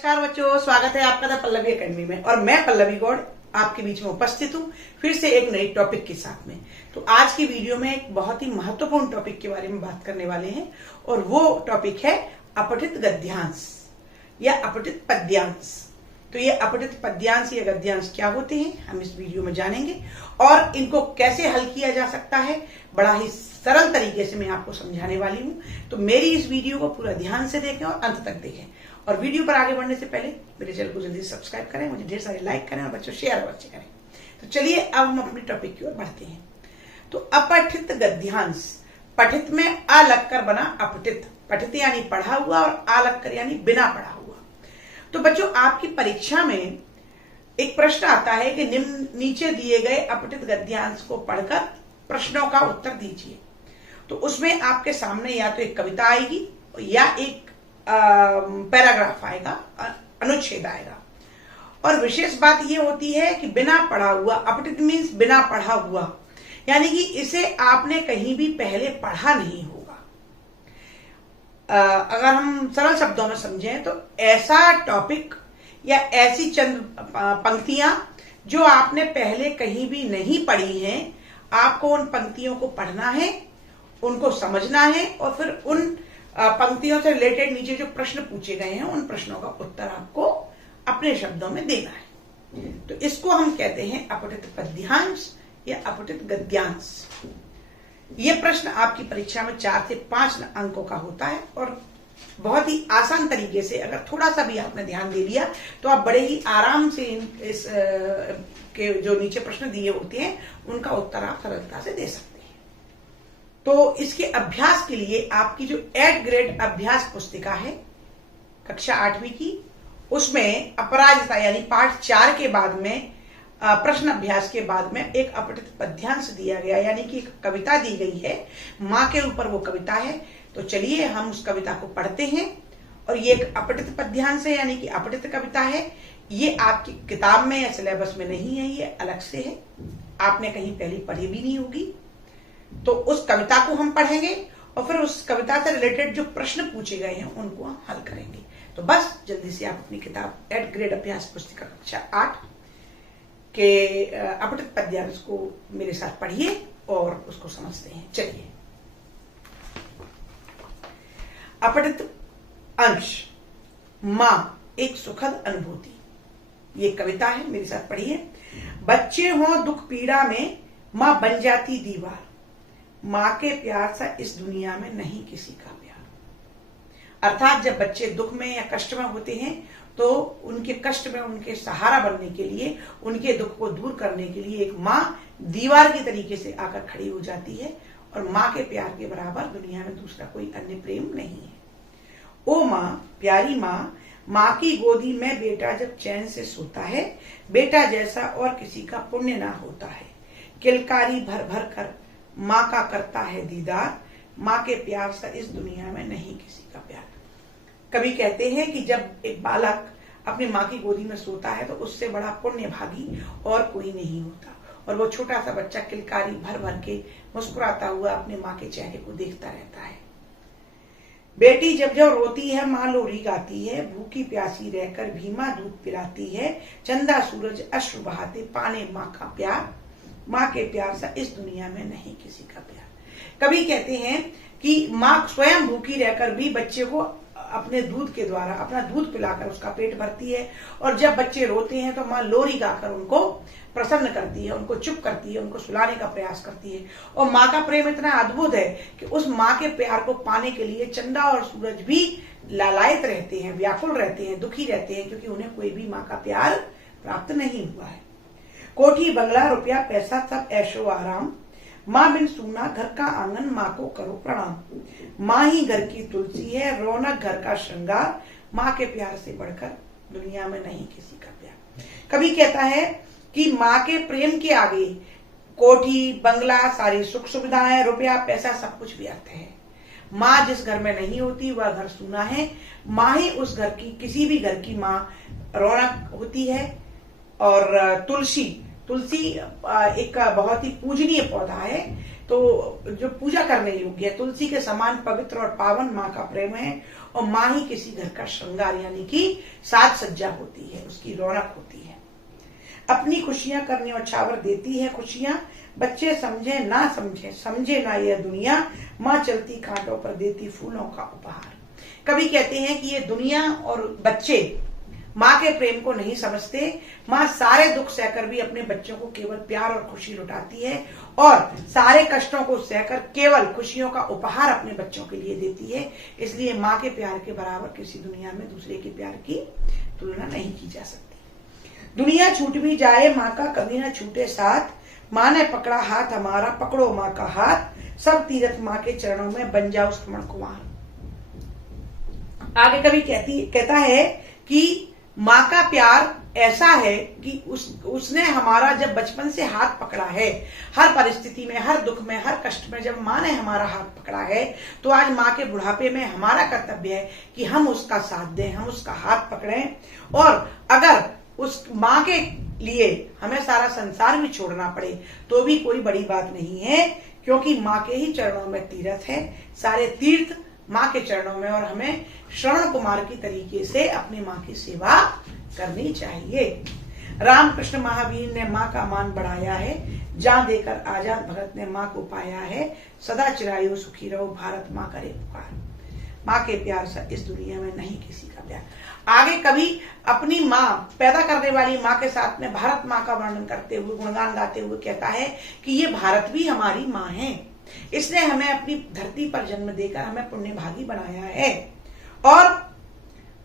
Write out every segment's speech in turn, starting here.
नमस्कार बच्चों, स्वागत है आपका द पल्लवी एकेडमी में। और मैं पल्लवी गौड़ आपके बीच में उपस्थित हूँ फिर से एक नई टॉपिक के साथ में। तो आज की वीडियो में एक बहुत ही महत्वपूर्ण टॉपिक के बारे में बात करने वाले हैं और वो टॉपिक है अपठित गद्यांश या अपठित पद्यांश। तो ये अपठित पद्यांश या गद्यांश क्या होते हैं हम इस वीडियो में जानेंगे और इनको कैसे हल किया जा सकता है बड़ा ही सरल तरीके से मैं आपको समझाने वाली हूं। तो मेरी इस वीडियो को पूरा ध्यान से देखें और अंत तक देखें। और वीडियो पर आगे बढ़ने से पहले मेरे चैनल को जल्दी सब्सक्राइब करें, मुझे ढेर सारे लाइक करें और बच्चों शेयर अवश्य करें। तो चलिए अब हम अपने टॉपिक की ओर बढ़ते हैं। तो अपठित गद्यांश, पठित में अ लगकर बना अपठित, पठित यानी पढ़ा हुआ और आ लगकर यानी बिना पढ़ा हुआ। तो बच्चों आपकी परीक्षा में एक प्रश्न आता है कि नीचे दिए गए अपठित गद्यांश को पढ़कर प्रश्नों का उत्तर दीजिए। तो उसमें आपके सामने या तो एक कविता आएगी या एक पैराग्राफ आएगा, अनुच्छेद आएगा। और विशेष बात यह होती है कि बिना पढ़ा हुआ, अपठित मीन्स बिना पढ़ा हुआ, यानी कि इसे आपने कहीं भी पहले पढ़ा नहीं होगा। अगर हम सरल शब्दों में समझें तो ऐसा टॉपिक या ऐसी चंद पंक्तियां जो आपने पहले कहीं भी नहीं पढ़ी हैं, आपको उन पंक्तियों को पढ़ना है, उनको समझना है और फिर उन पंक्तियों से रिलेटेड नीचे जो प्रश्न पूछे गए हैं उन प्रश्नों का उत्तर आपको अपने शब्दों में देना है। तो इसको हम कहते हैं अपठित पद्यांश या अपठित गद्यांश। ये प्रश्न आपकी परीक्षा में 4 से 5 अंकों का होता है और बहुत ही आसान तरीके से अगर थोड़ा सा भी आपने ध्यान दे लिया तो आप बड़े ही आराम से इस के जो नीचे प्रश्न दिए होते हैं उनका उत्तर आप सरलता से दे सकते हैं। तो इसके अभ्यास के लिए आपकी जो 8 ग्रेड अभ्यास पुस्तिका है कक्षा 8वीं की, उसमें अपराजिता यानी पाठ 4 के बाद में प्रश्न अभ्यास के बाद में एक अपठित पद्यांश दिया गया, यानी कि एक कविता दी गई है, माँ के ऊपर वो कविता है। तो चलिए हम उस कविता को पढ़ते हैं। और ये एक अपठित पद्यांश है यानी कि अपठित कविता है। ये आपकी किताब में या सिलेबस में नहीं है, ये अलग से है, आपने कहीं पहले पढ़ी भी नहीं होगी। तो उस कविता को हम पढ़ेंगे और फिर उस कविता से रिलेटेड जो प्रश्न पूछे गए हैं उनको हम हल करेंगे। तो बस जल्दी से आप अपनी किताब 8 ग्रेड अभ्यास पुस्तिका कक्षा 8 के अपठित पद्यांश को मेरे साथ पढ़िए और उसको समझते हैं। चलिए, अपठित अंश, माँ एक सुखद अनुभूति, ये कविता है, मेरे साथ पढ़िए। बच्चे हों दुख पीड़ा में माँ बन जाती दीवार, माँ के प्यार सा इस दुनिया में नहीं किसी का प्यार। अर्थात जब बच्चे दुख में या कष्ट में होते हैं तो उनके कष्ट में उनके सहारा बनने के लिए, उनके दुख को दूर करने के लिए एक माँ दीवार की तरीके से आकर खड़ी हो जाती है और माँ के प्यार के बराबर दुनिया में दूसरा कोई अन्य प्रेम नहीं है। ओ माँ, प्यारी माँ, माँ की गोदी में बेटा जब चैन से सोता है, बेटा जैसा और किसी का पुण्य ना होता है। किलकारी भर भर कर माँ का करता है दीदार, माँ के प्यार सा इस दुनिया में नहीं किसी का प्यार। कवि कहते हैं कि जब एक बालक अपनी माँ की गोदी में सोता है तो उससे बड़ा पुण्य भागी और कोई नहीं होता। और वो छोटा सा बच्चा किलकारी भर भर के मुस्कुराता हुआ अपने माँ के चेहरे को देखता रहता है। बेटी जब जब रोती है माँ लोरी गाती है, भूखी प्यासी रहकर भी माँ दूध पिलाती है। चंदा सूरज अश्रु बहाते पाने माँ का प्यार, माँ के प्यार सा इस दुनिया में नहीं किसी का प्यार। कवि कहते हैं कि माँ स्वयं भूखी रहकर भी बच्चे को अपने दूध के द्वारा अपना दूध पिलाकर उसका पेट भरती है और जब बच्चे रोते हैं तो माँ लोरी गाकर उनको प्रसन्न करती है, उनको चुप करती है, उनको सुलाने का प्रयास करती है। और माँ का प्रेम इतना अद्भुत है कि उस माँ के प्यार को पाने के लिए चंदा और सूरज भी लालायित रहते हैं, व्याकुल रहते हैं, दुखी रहते हैं, क्योंकि उन्हें कोई भी माँ का प्यार प्राप्त नहीं हुआ है। कोठी बंगला रुपया पैसा सब ऐशो आराम, माँ बिन सूना घर का आंगन माँ को करो प्रणाम। माँ ही घर की तुलसी है, रौनक घर का श्रृंगार, माँ के प्यार से बढ़कर दुनिया में नहीं किसी का प्यार। कवि कहता है कि माँ के प्रेम के आगे कोठी बंगला, सारी सुख सुविधाएं, रुपया पैसा सब कुछ व्यर्थ है। माँ जिस घर में नहीं होती वह घर सूना है। माँ ही उस घर की, किसी भी घर की माँ रौनक होती है। और तुलसी तुलसी एक बहुत ही पूजनीय पौधा है, तो जो पूजा करने योग्य है। तुलसी के समान पवित्र और पावन माँ का प्रेम है, और माँ ही किसी घर का श्रृंगार यानी कि साज सज्जा होती है, उसकी रौनक होती है। अपनी खुशियां करने और छावर देती है खुशियां, बच्चे समझे ना समझे, समझे ना यह दुनिया, माँ चलती कांटों पर देती फूलों का उपहार। कवि कहते हैं कि ये दुनिया और बच्चे माँ के प्रेम को नहीं समझते। माँ सारे दुख सहकर भी अपने बच्चों को केवल प्यार और खुशी लुटाती है, और सारे कष्टों को सहकर केवल खुशियों का उपहार अपने बच्चों के लिए देती है। इसलिए माँ के प्यार के बराबर किसी दुनिया में दूसरे के प्यार की तुलना नहीं की जा सकती। दुनिया छूट भी जाए माँ का कभी ना छूटे साथ, माँ ने पकड़ा हाथ हमारा पकड़ो माँ का हाथ, सब तीर्थ माँ के चरणों में बन जाओ स्मरण कुमार। आगे कभी कहता है कि माँ का प्यार ऐसा है कि उसने हमारा जब बचपन से हाथ पकड़ा है, हर परिस्थिति में, हर दुख में, हर कष्ट में जब माँ ने हमारा हाथ पकड़ा है, तो आज माँ के बुढ़ापे में हमारा कर्तव्य है कि हम उसका साथ दें, हम उसका हाथ पकड़ें। और अगर उस माँ के लिए हमें सारा संसार भी छोड़ना पड़े तो भी कोई बड़ी बात नहीं है, क्योंकि माँ के ही चरणों में तीर्थ है। सारे तीर्थ माँ के चरणों में, और हमें श्रवण कुमार की तरीके से अपनी माँ की सेवा करनी चाहिए। रामकृष्ण महावीर ने माँ का मान बढ़ाया है, जान देकर आजाद भगत ने माँ को पाया है, सदा चिरायु सुखी रहो भारत माँ करे पुकार। माँ के प्यार से इस दुनिया में नहीं किसी का प्यार। आगे कभी अपनी माँ, पैदा करने वाली माँ के साथ में भारत माँ का वर्णन करते हुए, गुणगान गाते हुए कहता है कि ये भारत भी हमारी माँ है, इसने हमें अपनी धरती पर जन्म देकर हमें पुण्य भागी बनाया है, और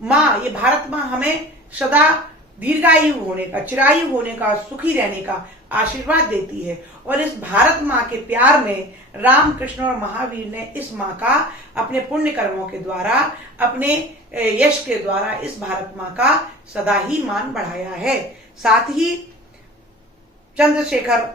माँ, ये भारत माँ हमें सदा दीर्घायु होने का, चिरायु होने का, सुखी रहने का आशीर्वाद देती है। और इस भारत माँ के प्यार में रामकृष्ण और महावीर ने इस माँ का अपने पुण्य कर्मों के द्वारा, अपने यश के द्वारा इस भारत माँ का सदा ही मान बढ़ाया है। साथ ही चंद्रशेखर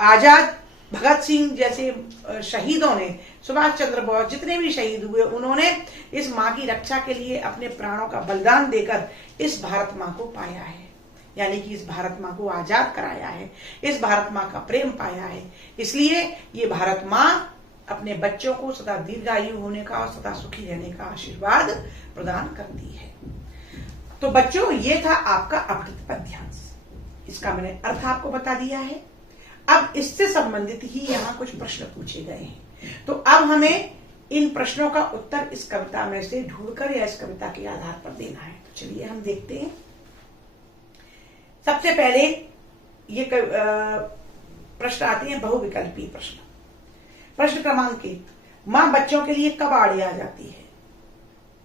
आजाद, भगत सिंह जैसे शहीदों ने, सुभाष चंद्र बोस, जितने भी शहीद हुए, उन्होंने इस माँ की रक्षा के लिए अपने प्राणों का बलिदान देकर इस भारत माँ को पाया है, यानी कि इस भारत माँ को आजाद कराया है, इस भारत माँ का प्रेम पाया है। इसलिए ये भारत माँ अपने बच्चों को सदा दीर्घायु होने का और सदा सुखी रहने का आशीर्वाद प्रदान करती है। तो बच्चों, ये था आपका अवकृत पद्यांश। इसका मैंने अर्थ आपको बता दिया है। अब इससे संबंधित ही यहाँ कुछ प्रश्न पूछे गए हैं, तो अब हमें इन प्रश्नों का उत्तर इस कविता में से ढूंढकर या इस कविता के आधार पर देना है। तो चलिए हम देखते हैं। सबसे पहले ये प्रश्न आते हैं बहुविकल्पी प्रश्न। प्रश्न क्रमांक 1, माँ बच्चों के लिए कब आड़े आ जाती है?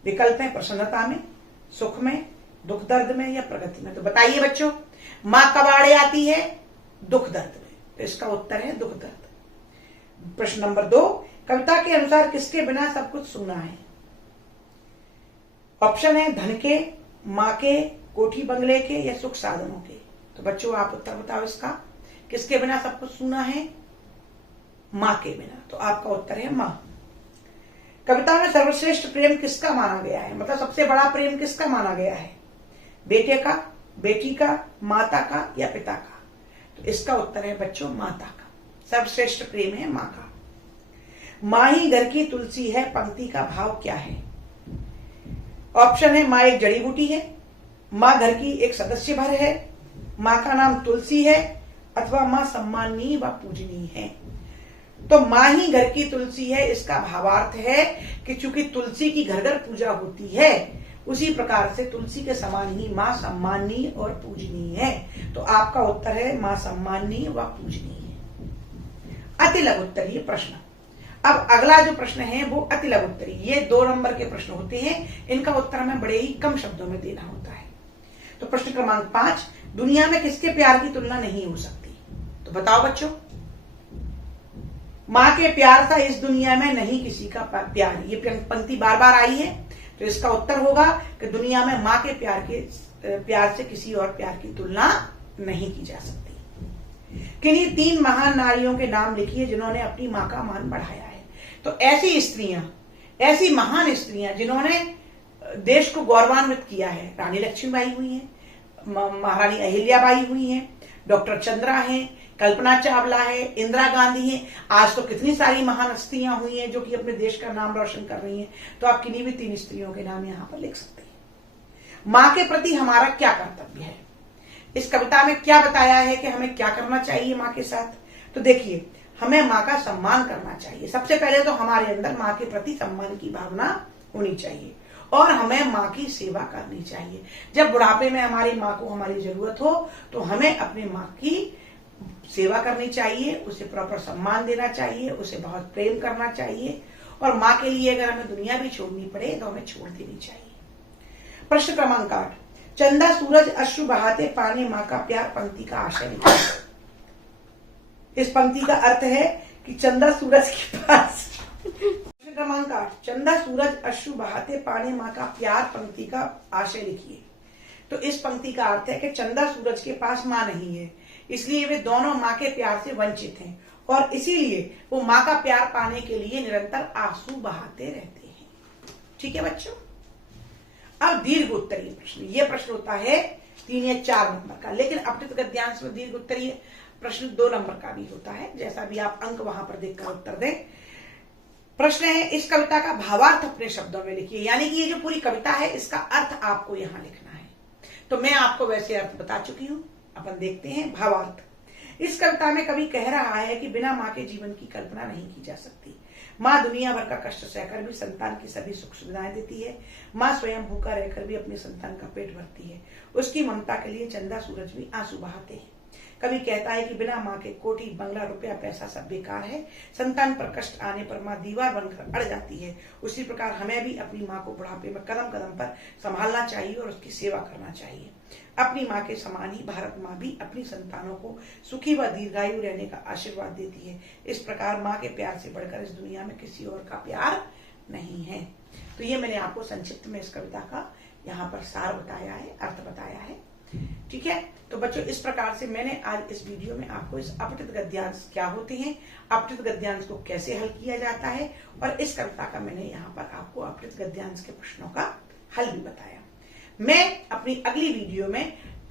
विकल्प है प्रसन्नता में, सुख में, दुख दर्द में या प्रगति में। तो बताइए बच्चों, माँ कब आड़े आती है? दुख दर्द में। तो इसका उत्तर है दुख दर्द। प्रश्न नंबर 2, कविता के अनुसार किसके बिना सब कुछ सूना है? ऑप्शन है धन के, माँ के, कोठी बंगले के या सुख साधनों के। तो बच्चों आप उत्तर बताओ इसका, किसके बिना सब कुछ सूना है? माँ के बिना। तो आपका उत्तर है माँ। कविता में सर्वश्रेष्ठ प्रेम किसका माना गया है? मतलब सबसे बड़ा प्रेम किसका माना गया है? बेटे का, बेटी का, माता का या पिता का? तो इसका उत्तर है बच्चों माता का। सर्वश्रेष्ठ प्रेम है माँ का। माँ ही घर की तुलसी है, पंक्ति का भाव क्या है? ऑप्शन है माँ एक जड़ी बूटी है, माँ घर की एक सदस्य भर है, माँ का नाम तुलसी है, अथवा माँ सम्माननीय व पूजनीय है। तो माँ ही घर की तुलसी है, इसका भावार्थ है कि चूंकि तुलसी की घर घर पूजा होती है, उसी प्रकार से तुलसी के समान ही माँ सम्माननीय और पूजनीय है। तो आपका उत्तर है माँ सम्माननीय व पूजनीय है। अति लघु उत्तरीय प्रश्न। अब अगला जो प्रश्न है वो अति लघु उत्तरीय, ये 2 नंबर के प्रश्न होते हैं, इनका उत्तर हमें बड़े ही कम शब्दों में देना होता है। तो प्रश्न क्रमांक 5, दुनिया में किसके प्यार की तुलना नहीं हो सकती? तो बताओ बच्चों, माँ के प्यार सा इस दुनिया में नहीं किसी का प्यार। ये पंक्ति बार बार आई है, तो इसका उत्तर होगा कि दुनिया में माँ के प्यार से किसी और प्यार की तुलना नहीं की जा सकती। किन्हीं 3 महान नारियों के नाम लिखिए जिन्होंने अपनी माँ का मान बढ़ाया है। तो ऐसी स्त्रियां, ऐसी महान स्त्रियां जिन्होंने देश को गौरवान्वित किया है, रानी लक्ष्मीबाई हुई हैं, महारानी अहिल्याबाई हुई हैं, डॉक्टर चंद्रा हैं, कल्पना चावला है, इंदिरा गांधी है। आज तो कितनी सारी महान हस्तियां हुई हैं जो कि अपने देश का नाम रोशन कर रही हैं। तो आप किन्हीं भी 3 स्त्रियों के नाम यहाँ पर लिख सकते हैं। माँ के प्रति हमारा क्या कर्तव्य है, इस कविता में क्या बताया है कि हमें क्या करना चाहिए माँ के साथ। तो देखिए, हमें माँ का सम्मान करना चाहिए। सबसे पहले तो हमारे अंदर माँ के प्रति सम्मान की भावना होनी चाहिए और हमें माँ की सेवा करनी चाहिए। जब बुढ़ापे में हमारी माँ को हमारी जरूरत हो तो हमें अपनी माँ की सेवा करनी चाहिए, उसे प्रॉपर सम्मान देना चाहिए, उसे बहुत प्रेम करना चाहिए और माँ के लिए अगर हमें दुनिया भी छोड़नी पड़े तो हमें छोड़ देनी चाहिए। प्रश्न क्रमांक 8, चंदा सूरज अश्रु बहाते पाने माँ का प्यार पंक्ति का आशय लिखिए। इस पंक्ति का अर्थ है कि चंदा सूरज के पास प्रश्न क्रमांक 8, चंदा सूरज अश्रु बहाते पाने माँ का प्यार पंक्ति का आशय लिखिए। तो इस पंक्ति का अर्थ है कि चंदा सूरज के पास माँ नहीं है, इसलिए वे दोनों माँ के प्यार से वंचित हैं और इसीलिए वो माँ का प्यार पाने के लिए निरंतर आंसू बहाते रहते हैं। ठीक है बच्चों। अब दीर्घ उत्तरीय प्रश्न, ये प्रश्न होता है 3 या 4 नंबर का, लेकिन अपठित गद्यांश में दीर्घ उत्तरीय प्रश्न 2 नंबर का भी होता है। जैसा भी आप अंक वहां पर देखकर उत्तर दें। प्रश्न है, इस कविता का भावार्थ अपने शब्दों में लिखिए। यानी कि ये जो पूरी कविता है इसका अर्थ आपको यहां लिखना है। तो मैं आपको वैसे अर्थ बता चुकी हूं, अपन देखते हैं भावार्थ। इस कविता में कवि कह रहा है कि बिना माँ के जीवन की कल्पना नहीं की जा सकती। माँ दुनिया भर का कष्ट सहकर भी संतान की सभी सुख सुविधाएं देती है। माँ स्वयं भूखा रहकर भी अपने संतान का पेट भरती है। उसकी ममता के लिए चंदा सूरज भी आंसू बहाते हैं। कवि कहता है कि बिना माँ के कोठी बंगला रुपया पैसा सब बेकार है। संतान पर कष्ट आने पर माँ दीवार बनकर अड़ जाती है। उसी प्रकार हमें भी अपनी माँ को बुढ़ापे में कदम कदम पर संभालना चाहिए और उसकी सेवा करना चाहिए। अपनी माँ के समान ही भारत माँ भी अपनी संतानों को सुखी व दीर्घायु रहने का आशीर्वाद देती है। इस प्रकार माँ के प्यार से बढ़कर इस दुनिया में किसी और का प्यार नहीं है। तो ये मैंने आपको संक्षिप्त में इस कविता का यहाँ पर सार बताया है, अर्थ बताया है। ठीक है। तो बच्चों, इस प्रकार से मैंने आज इस वीडियो में आपको इस अपठित गद्यांश क्या होते हैं, अपठित गद्यांश को कैसे हल किया जाता है और इस कविता का मैंने यहाँ पर आपको अपठित गद्यांश के प्रश्नों का हल भी बताया। मैं अपनी अगली वीडियो में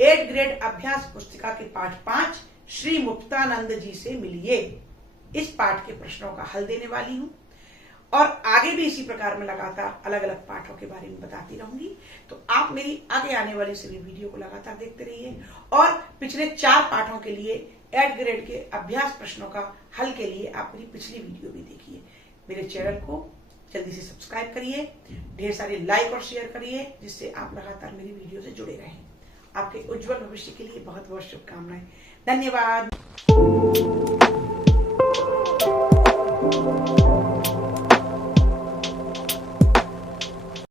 8th ग्रेड अभ्यास पुस्तिका के पाठ 5 श्री मुक्तानंद जी से मिलिए, इस पाठ के प्रश्नों का हल देने वाली हूँ और आगे भी इसी प्रकार में लगातार अलग अलग पाठों के बारे में बताती रहूंगी। तो आप मेरी आगे आने वाली सभी वीडियो को लगातार देखते रहिए और पिछले 4 पाठों के लिए 8th ग्रेड के अभ्यास प्रश्नों का हल के लिए आप मेरी पिछली वीडियो भी देखिए। मेरे चैनल को जल्दी से सब्सक्राइब करिए, ढेर सारे लाइक और शेयर करिए, जिससे आप लगातार मेरी वीडियो से जुड़े रहें। आपके उज्जवल भविष्य के लिए बहुत बहुत शुभकामनाएं। धन्यवाद।